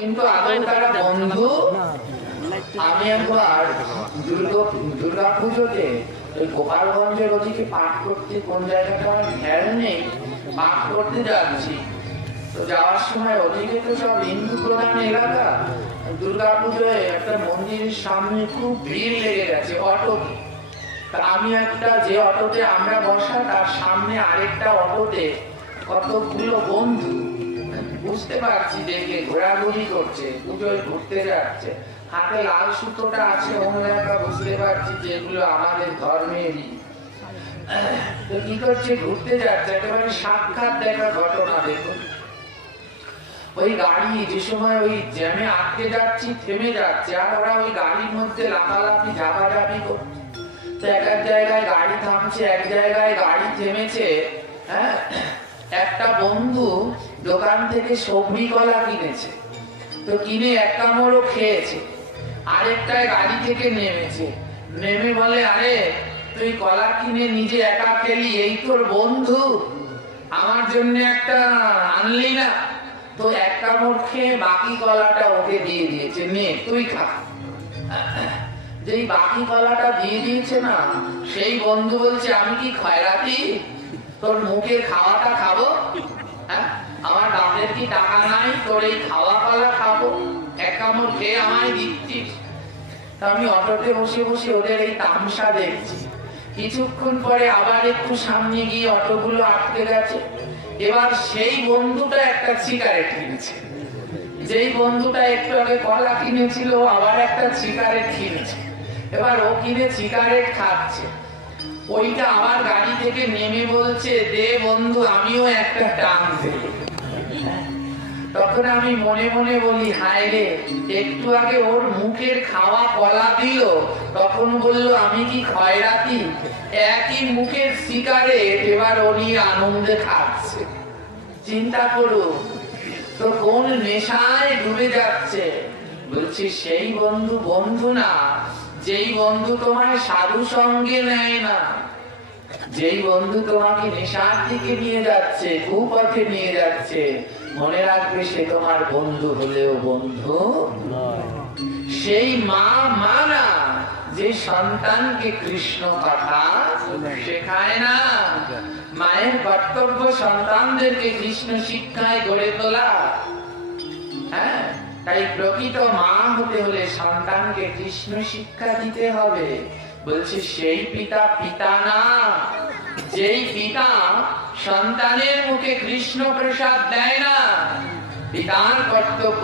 কিন্তু আদৌ তারা বন্ধু। আমি একবার দুর্গা পুজোতে ওই গোপালগঞ্জের ওদিকে পাঠ করতে, কোন জায়গাটা আমার খেয়াল নেই, পাঠ করতে যাচ্ছি। তো যাওয়ার সময় ওদিকে তো সব হিন্দু প্রধান এলাকা, দুর্গা পুজোয় একটা মন্দিরের সামনে খুব ভিড় লেগে গেছে অটোতে। আমি একটা, যে অটোতে আমরা বসা তার সামনে আরেকটা অটোতে কতগুলো বন্ধু, বুঝতে পারছি দেখে ঘোরাঘুরি করছে, পুজোয় ঘুরতে যাচ্ছে, হাতে লাল সুতোটা আছে মহিলাটা, বুঝতে পারছি যেগুলো আমাদের ধর্মেরই। তো কি করছে, ঘুরতে যাচ্ছে, একেবারে সাক্ষাৎ দেখা ঘটনা। দেখুন ওই গাড়ি যে সময় ওই জ্যামে আটকে যাচ্ছি থেমে যাচ্ছে, আর ওরা ওই গাড়ির মধ্যে লাফালাফি ঝাপাঝাপি করছে। তো এক এক জায়গায় গাড়ি থামছে, এক জায়গায় গাড়ি থেমেছে। হ্যাঁ, একটা বন্ধু দোকান থেকে সবজি কলা কিনেছে, তো কিনে এক কামড়ও খেয়েছে। আরেকটায় গাড়ি থেকে নেমেছে, নেমে বলে, আরে তুই কলা কিনে নিজে একা খেলি, এই তোর বন্ধু, আমার জন্য একটা আনলি না? তো এক কামড় খেয়ে বাকি কলাটা ওকে দিয়ে দিয়েছে, নে তুই খা। যেই বাকি কলাটা দিয়ে দিয়েছে না, সেই বন্ধু বলছে, আমি কি খয়রাতি তোর মুখে খাওয়াটা খাবো? হ্যাঁ, আমার বাপের কি টাকা নাই তোর এই খাওয়া কলা খাবো? এক কামড় খেয়ে আমায় দিচ্ছিস? আমি অটোতে বসে বসে ওদের এই তামসা দেখছি। কিছুক্ষণ পরে আবার একটু সামনে গিয়ে অটোগুলো আটকে গেছে। এবার সেই বন্ধুটা একটা সিগারেট কিনেছে, যেই বন্ধুটা একটু আগে কলা কিনেছিল আবার একটা সিগারেট কিনেছে। এবার ও কিনে সিগারেট খাচ্ছে, ওইটা আবার গাড়ি থেকে নেমে বলছে, দে বন্ধু আমিও একটা টান দেব। তখন আমি মনে মনে বলি, হায় রে, একটু আগে ওর মুখের খাওয়া কলা দিল, তখন বললো আমি কি খয়রাতি? একই মুখের সিগারেট এবার উনি আনন্দে খাচ্ছে। চিন্তা করো তো কোন নেশায় ডুবে যাচ্ছে। বলছি সেই বন্ধু বন্ধু না, যেই বন্ধু তোমায় সাধু সঙ্গে নেয় না, যেই বন্ধু তোমাকে নেশার দিকে নিয়ে যাচ্ছে, কুপথে নিয়ে যাচ্ছে, মনে রাখবে সে তোমার বন্ধু হলেও বন্ধু নয়। সেই মা না, যে সন্তানকে কৃষ্ণ কথা শেখায় না। মায়ের কর্তব্য সন্তানদেরকে কৃষ্ণ শিক্ষায় গড়ে তোলা। হ্যাঁ, তাই প্রকৃত মা হতে হলে সন্তানকে কৃষ্ণ শিক্ষা দিতে হবে। বলছে সেই পিতা পিতা না, যেই পিতা সন্তানের মুখে কৃষ্ণ প্রসাদ দেয় না, পিতার কর্তব্য